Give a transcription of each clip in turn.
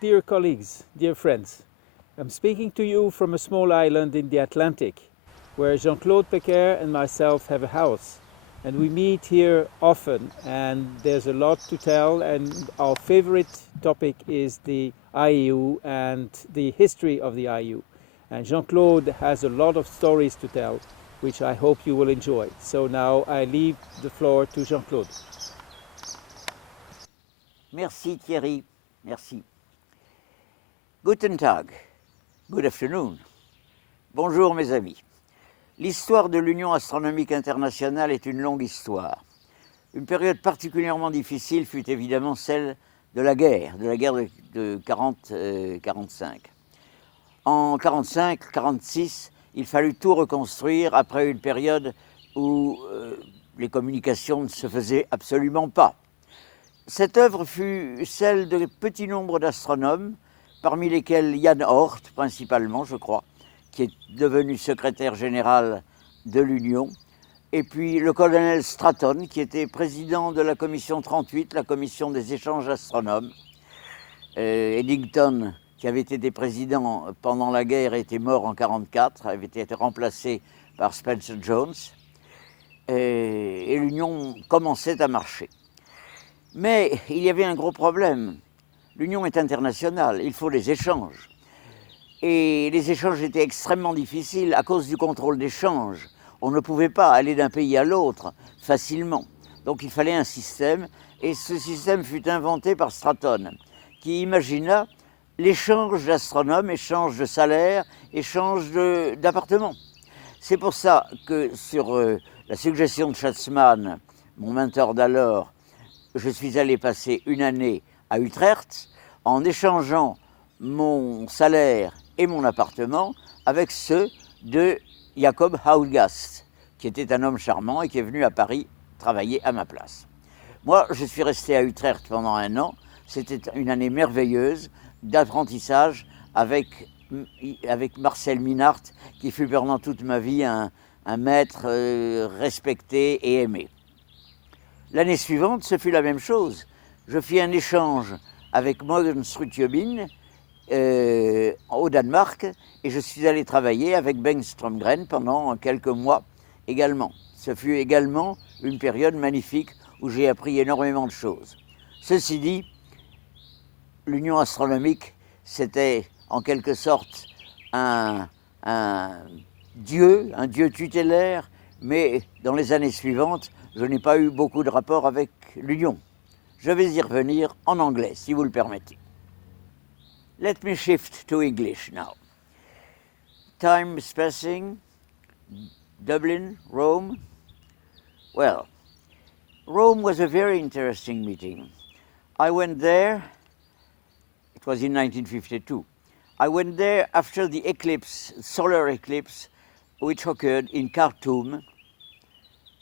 dear colleagues, dear friends, I'm speaking to you from a small island in the Atlantic, where Jean-Claude Pecker and myself have a house. And we meet here often, and there's a lot to tell, and our favorite topic is the IAU and the history of the IAU. And Jean-Claude has a lot of stories to tell, which I hope you will enjoy. So now I leave the floor to Jean-Claude. Merci Thierry, merci. Guten Tag, good afternoon. Bonjour mes amis. L'histoire de l'Union astronomique internationale est une longue histoire. Une période particulièrement difficile fut évidemment celle de la guerre de 40-45. En 45-46, il fallut tout reconstruire après une période où les communications ne se faisaient absolument pas. Cette œuvre fut celle de petits nombres d'astronomes, parmi lesquels Jan Oort, principalement, je crois, qui est devenu secrétaire général de l'Union, et puis le colonel Stratton, qui était président de la commission 38, la commission des échanges astronomes. Eddington, qui avait été président pendant la guerre, était mort en 1944, avait été remplacé par Spencer Jones, et l'Union commençait à marcher. Mais il y avait un gros problème. L'Union est internationale, il faut des échanges. Et les échanges étaient extrêmement difficiles à cause du contrôle d'échange. On ne pouvait pas aller d'un pays à l'autre facilement. Donc il fallait un système, et ce système fut inventé par Stratton, qui imagina l'échange d'astronomes, échange de salaires, échange d'appartements. C'est pour ça que sur la suggestion de Schatzmann, mon mentor d'alors, je suis allé passer une année à Utrecht en échangeant mon salaire et mon appartement avec ceux de Jacob Haugast, qui était un homme charmant et qui est venu à Paris travailler à ma place. Moi, je suis resté à Utrecht pendant un an. C'était une année merveilleuse d'apprentissage avec Marcel Minart, qui fut pendant toute ma vie un maître respecté et aimé. L'année suivante, ce fut la même chose. Je fis un échange avec Mogens Strutjebin au Danemark, et je suis allé travailler avec Bengt Strömgren pendant quelques mois également. Ce fut également une période magnifique où j'ai appris énormément de choses. Ceci dit, l'Union astronomique, c'était en quelque sorte un dieu tutélaire, mais dans les années suivantes, je n'ai pas eu beaucoup de rapports avec l'Union. Je vais y revenir en anglais, si vous le permettez. Let me shift to English now. Time is passing. Dublin, Rome. Well, Rome was a very interesting meeting. I went there, it was in 1952. I went there after the eclipse, solar eclipse, which occurred in Khartoum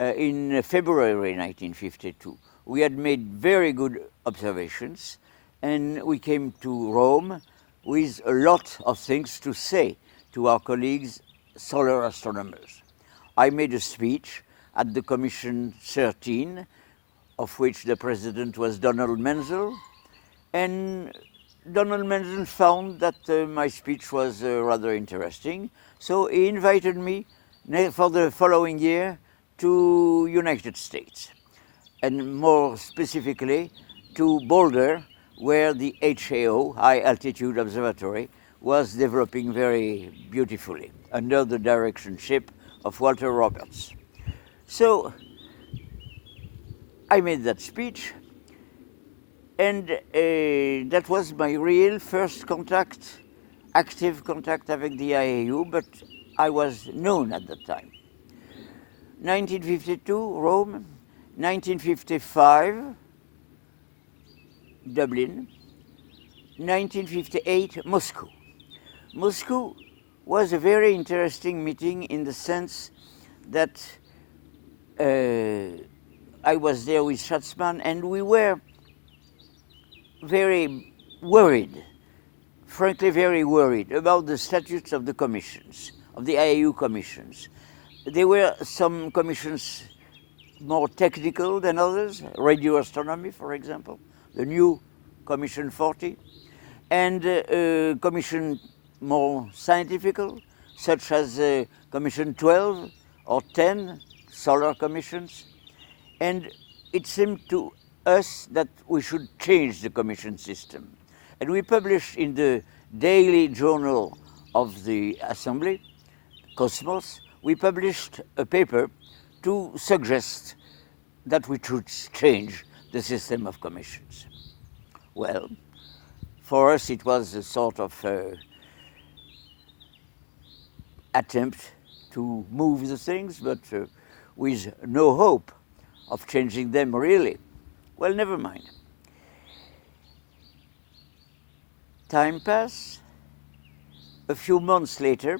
in February 1952. We had made very good observations, and we came to Rome with a lot of things to say to our colleagues, solar astronomers. I made a speech at the Commission 13, of which the president was Donald Menzel, and Donald Menzel found that my speech was rather interesting, so he invited me for the following year to United States, and more specifically to Boulder, where the HAO, High Altitude Observatory, was developing very beautifully under the directorship of Walter Roberts. So I made that speech, and that was my real first contact, active contact with the IAU, but I was known at that time. 1952, Rome. 1955, Dublin. 1958, Moscow. Moscow was a very interesting meeting in the sense that I was there with Schatzmann, and we were very worried, frankly very worried about the statutes of the commissions, of the IAU commissions. There were some commissions more technical than others, radio astronomy, for example, the new Commission 40. and commission more scientific, such as Commission 12 or 10, solar commissions. And it seemed to us that we should change the commission system. And we published in the daily journal of the Assembly, Cosmos, we published a paper to suggest that we should change the system of commissions. Well, for us it was a sort of attempt to move the things, but with no hope of changing them really. Well, never mind. Time passed. A few months later,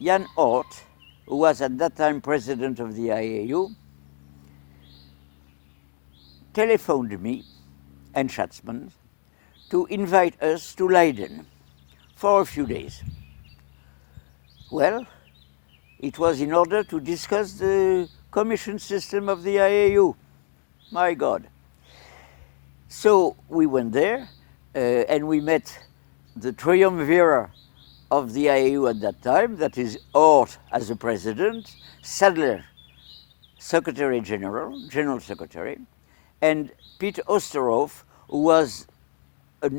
Jan Oort, who was at that time president of the IAU, telephoned me and Schatzman to invite us to Leiden for a few days. Well, it was in order to discuss the commission system of the IAU. My God. So we went there and we met the triumvirate of the IAU at that time, that is Oort as the president, Sadler, Secretary General, General Secretary, and Peter Osterhoff, who was a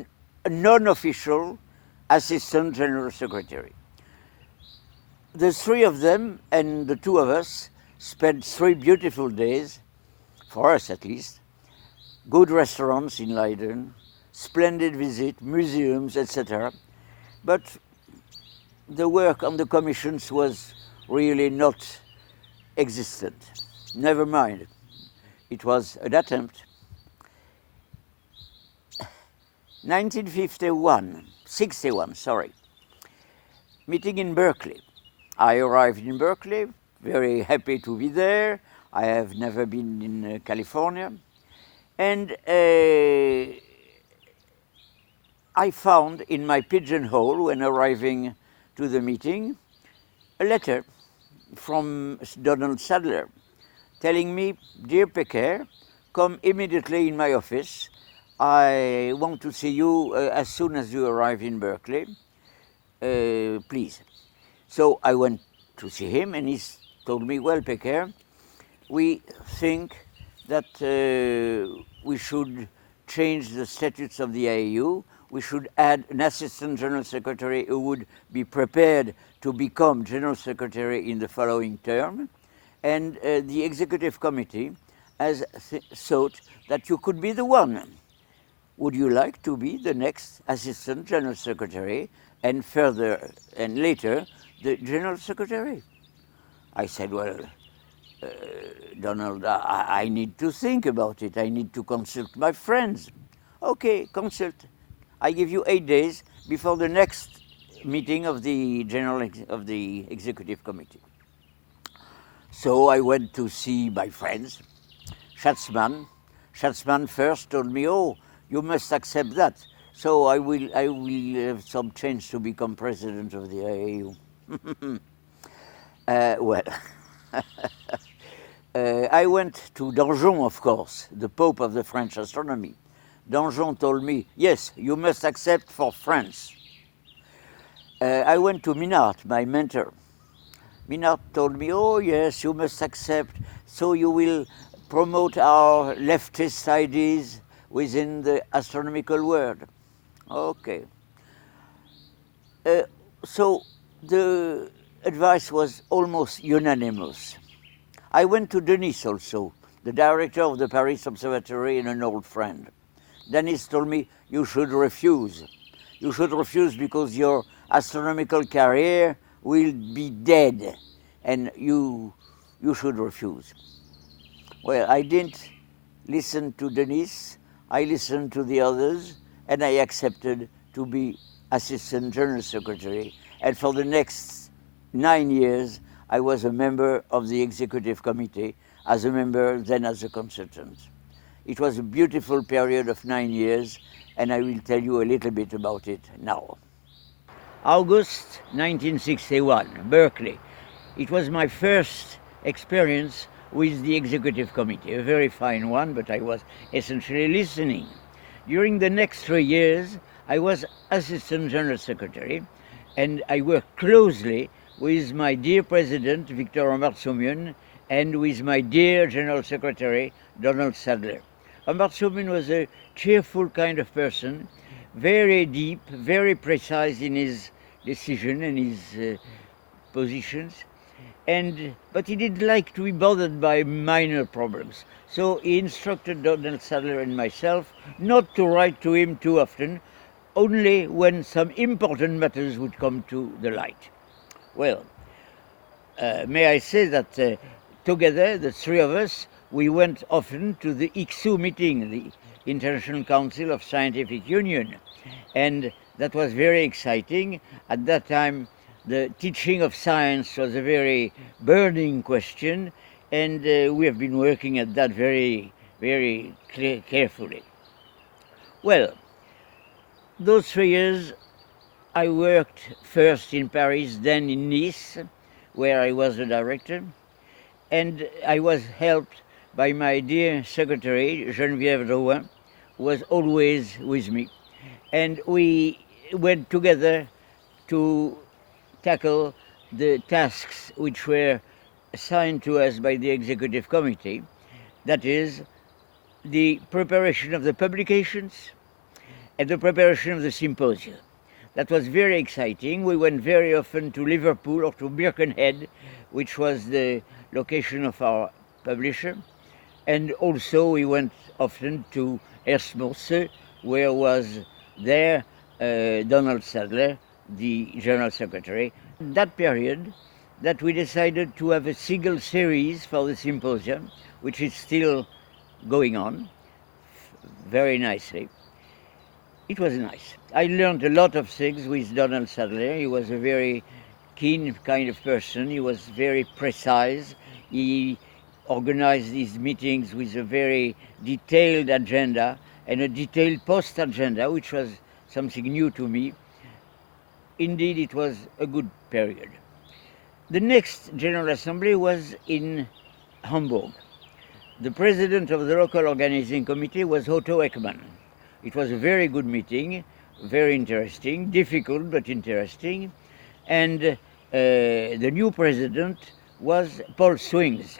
non-official Assistant General Secretary. The three of them and the two of us spent 3 beautiful days, for us at least, good restaurants in Leiden, splendid visit, museums, etc. But the work on the commissions was really not existent. Never mind, it was an attempt. 61, meeting in Berkeley. I arrived in Berkeley, very happy to be there. I have never been in California. And I found in my pigeonhole, when arriving to the meeting, a letter from Donald Sadler telling me, "Dear Pecker, come immediately in my office. I want to see you as soon as you arrive in Berkeley, please." So I went to see him and he told me, "Well, Pecker, we think that we should change the statutes of the IAU. We should add an assistant general secretary who would be prepared to become general secretary in the following term. And the executive committee has thought that you could be the one. Would you like to be the next assistant general secretary and further and later the general secretary?" I said, "Well, Donald, I need to think about it. I need to consult my friends." "Okay, consult. I give you 8 days before the next meeting of the executive committee." So I went to see my friends. Schatzman first told me, "Oh, you must accept that. So I will have some chance to become president of the IAU." Well, I went to Danjon, of course, the Pope of the French astronomy. Danjon told me, "Yes, you must accept for France." I went to Minard, my mentor. Minard told me, "Oh yes, you must accept, so you will promote our leftist ideas within the astronomical world." Okay. So the advice was almost unanimous. I went to Denis also, the director of the Paris Observatory and an old friend. Denis told me, "You should refuse. You should refuse because your astronomical career will be dead and you should refuse." Well, I didn't listen to Denis, I listened to the others, and I accepted to be Assistant General Secretary. And for the next 9 years, I was a member of the Executive Committee, as a member, then as a consultant. It was a beautiful period of 9 years, and I will tell you a little bit about it now. August 1961, Berkeley. It was my first experience with the Executive Committee, a very fine one, but I was essentially listening. During the next 3 years, I was Assistant General Secretary, and I worked closely with my dear President, Victor Hamburg and with my dear General Secretary, Donald Sadler. Hamburg was a cheerful kind of person, very deep, very precise in his decision and his positions, but he didn't like to be bothered by minor problems. So he instructed Donald Sadler and myself not to write to him too often, only when some important matters would come to the light. Well, may I say that together, the three of us, we went often to the IAU meeting, the International Council of Scientific Union, and that was very exciting. At that time, the teaching of science was a very burning question, and we have been working at that very, very carefully. Well, those 3 years, I worked first in Paris, then in Nice, where I was the director, and I was helped by my dear secretary, Geneviève Johan, who was always with me. And we went together to tackle the tasks which were assigned to us by the executive committee, that is, the preparation of the publications and the preparation of the symposium. That was very exciting. We went very often to Liverpool or to Birkenhead, which was the location of our publisher, and also we went often to Hearnshaw, where was there Donald Sadler, the General Secretary. That period that we decided to have a single series for the symposium, which is still going on very nicely. It was nice. I learned a lot of things with Donald Sadler. He was a very keen kind of person. He was very precise. He organized these meetings with a very detailed agenda and a detailed post-agenda, which was something new to me. Indeed, it was a good period. The next General Assembly was in Hamburg. The president of the local organizing committee was Otto Ekman. It was a very good meeting, very interesting, difficult but interesting. And the new president was Paul Swings.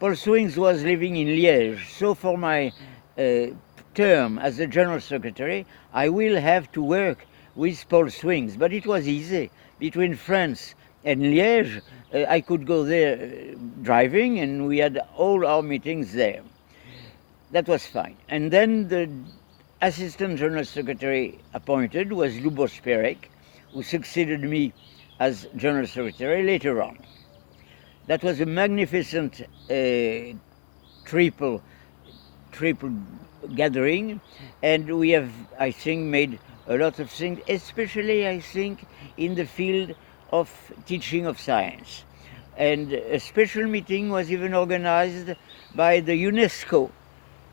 Paul Swings was living in Liege, so for my term as the General Secretary, I will have to work with Paul Swings. But it was easy. Between France and Liege, I could go there driving, and we had all our meetings there. That was fine. And then the Assistant General Secretary appointed was Lubos Perek, who succeeded me as General Secretary later on. That was a magnificent triple gathering, and we have, I think, made a lot of things, especially, I think, in the field of teaching of science. And a special meeting was even organized by the UNESCO,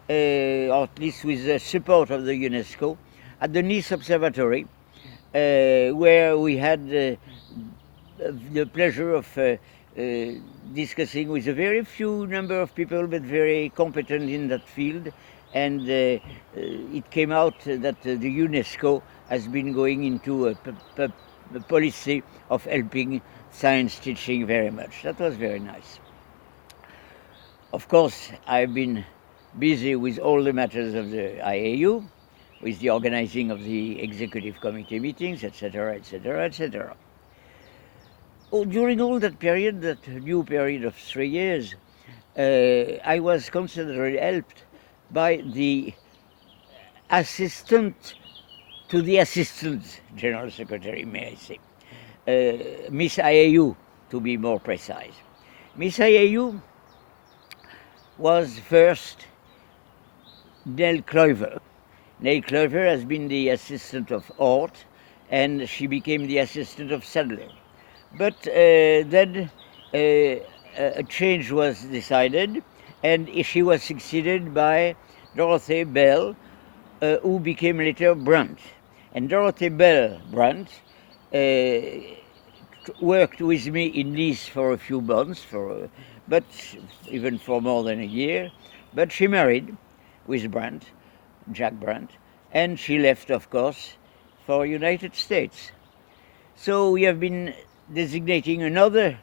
or at least with the support of the UNESCO, at the Nice Observatory, where we had the pleasure of discussing with a very few number of people, but very competent in that field. And it came out that the UNESCO has been going into a policy of helping science teaching very much. That was very nice. Of course, I've been busy with all the matters of the IAU, with the organizing of the executive committee meetings, etc., etc., etc. During all that period, that new period of 3 years, I was considerably helped by the assistant to the Assistant General Secretary, may I say, Miss IAU, to be more precise. Miss IAU was first Nell Kluiver. Nell Kluiver has been the assistant of Hort, and she became the assistant of Sadler. But then a change was decided, and she was succeeded by Dorothy Bell, who became later Brandt. And Dorothy Bell Brandt worked with me in Nice for a few months, but even for more than a year. But she married with Brandt, Jack Brandt, and she left, of course, for United States. So we have been designating another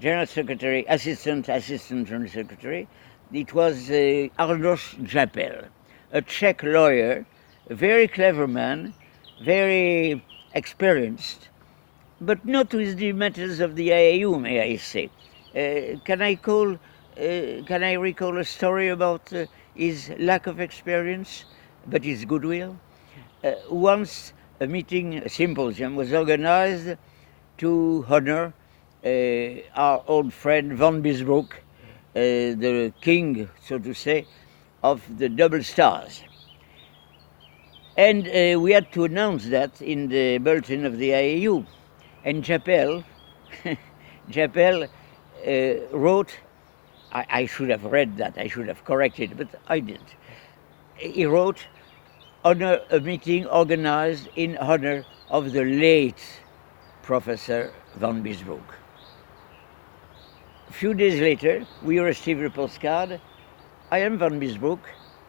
General Secretary, Assistant General Secretary. It was Arnoš Japel, a Czech lawyer, a very clever man, very experienced, but not with the matters of the IAU, may I say. Can I recall a story about his lack of experience, but his goodwill? Once a symposium was organized to honor our old friend Van Biesbroek, the king, so to say, of the double stars. And we had to announce that in the bulletin of the IAU. And Japel wrote, I should have read that, I should have corrected, but I didn't. He wrote, honor a meeting organized in honor of the late Professor Van Biesbroek. A few days later, we received a postcard. I am Van Biesbroek.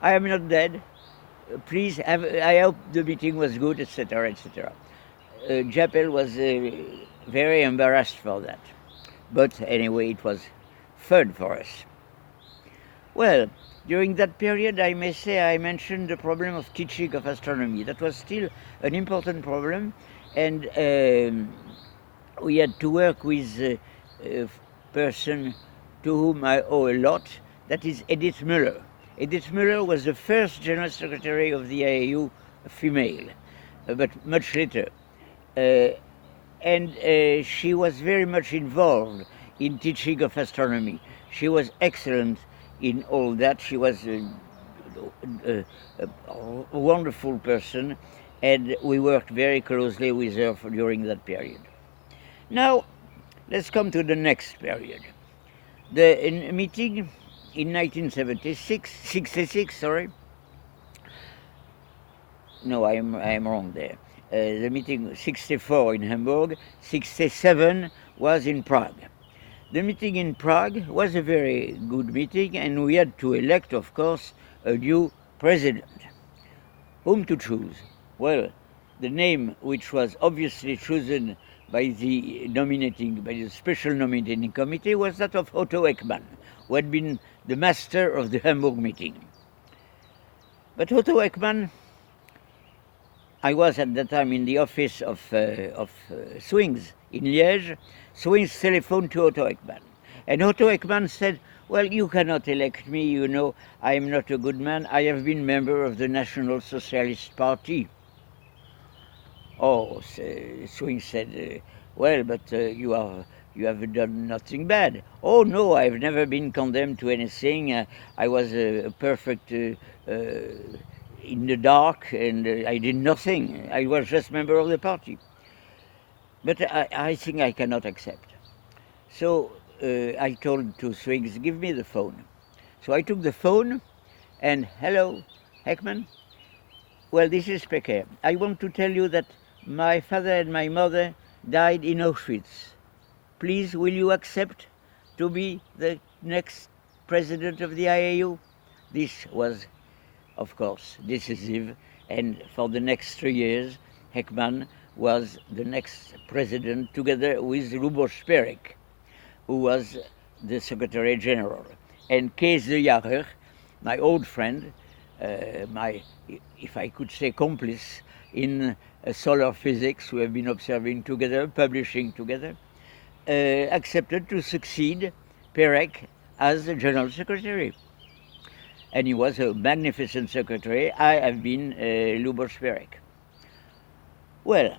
I am not dead. Please, I hope the meeting was good, etc., etc. Japel was very embarrassed for that. But anyway, it was fun for us. Well, during that period, I may say I mentioned the problem of teaching of astronomy. That was still an important problem, and we had to work with a person to whom I owe a lot, that is Edith Müller. Edith Müller was the first General Secretary of the IAU, female, but much later. And she was very much involved in teaching of astronomy. She was excellent in all that. She was a wonderful person, and we worked very closely with her during that period. Now, let's come to the next period. The meeting in 1966, sorry. No, I am wrong there. The meeting 64 in Hamburg, 67 was in Prague. The meeting in Prague was a very good meeting, and we had to elect, of course, a new president. Whom to choose? Well, the name which was obviously chosen by the special nominating committee was that of Otto Eckmann, who had been the master of the Hamburg meeting. But Otto Eckmann, I was at that time in the office of Swings in Liege. Swings telephoned to Otto Eckmann. And Otto Eckmann said, well, you cannot elect me, you know, I am not a good man. I have been member of the National Socialist Party. Oh, Swings said, well, but you have done nothing bad. Oh, no, I've never been condemned to anything. I was a perfect in the dark, and I did nothing. I was just member of the party. But I think I cannot accept. So I told to Swings, give me the phone. So I took the phone, and hello, Eckmann. Well, this is Pecker. I want to tell you that my father and my mother died in Auschwitz. Please, will you accept to be the next president of the IAU? This was, of course, decisive, and for the next 3 years, Eckmann was the next president, together with Lubos Perek, who was the Secretary General. And Kees de Jager, my old friend, my, if I could say, complice in solar physics, we have been observing together, publishing together, accepted to succeed Perek as the General Secretary. And he was a magnificent secretary. I have been Lubos Perek. Well,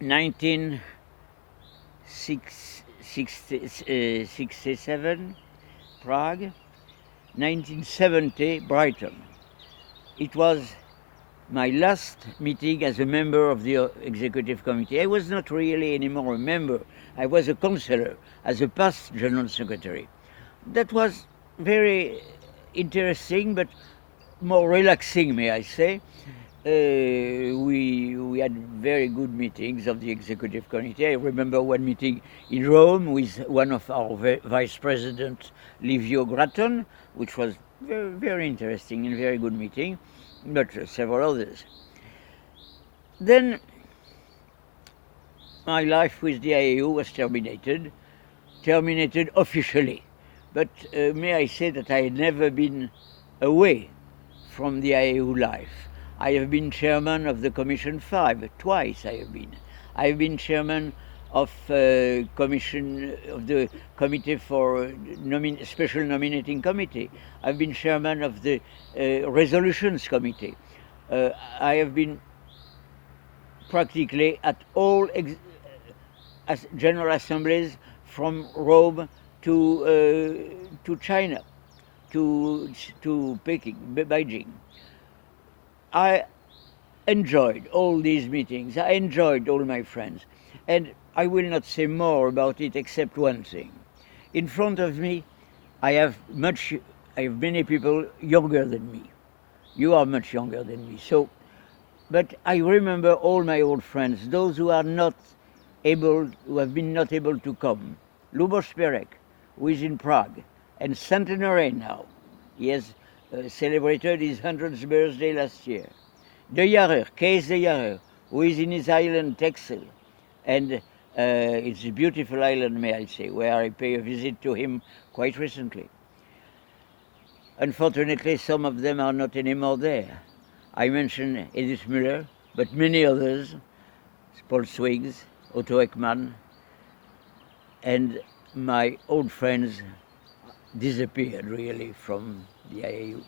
1967, Prague, 1970, Brighton. It was my last meeting as a member of the executive committee. I was not really anymore a member. I was a counselor as a past general secretary. That was very interesting, but more relaxing, may I say. We had very good meetings of the executive committee. I remember one meeting in Rome with one of our vice presidents, Livio Gratton, which was very, very interesting and very good meeting, but several others. Then my life with the IAU was terminated officially. But may I say that I had never been away from the IAU life. I have been chairman of the Commission 5, twice I have been. I have been chairman of the Committee for Special Nominating Committee. I've been chairman of the Resolutions Committee. I have been practically at all General Assemblies from Rome to China, to Peking, Beijing. I enjoyed all these meetings. I enjoyed all my friends. And I will not say more about it except one thing. In front of me, I have many people younger than me. You are much younger than me. But I remember all my old friends, those who have been not able to come. Luboš Perek, who is in Prague, and Centenary now. He has celebrated his 100th birthday last year. De Jager, Kees de Jager, who is in his island Texel, and it's a beautiful island, may I say, where I pay a visit to him quite recently. Unfortunately, some of them are not anymore there. I mentioned Edith Müller, but many others, Paul Swiggs, Otto Ekman, and my old friends disappeared really from the IAU.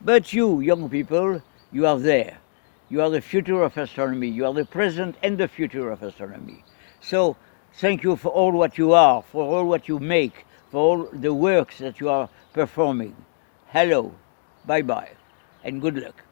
But you, young people, you are there. You are the future of astronomy. You are the present and the future of astronomy. So thank you for all what you are, for all what you make, for all the works that you are performing. Hello, bye-bye, and good luck.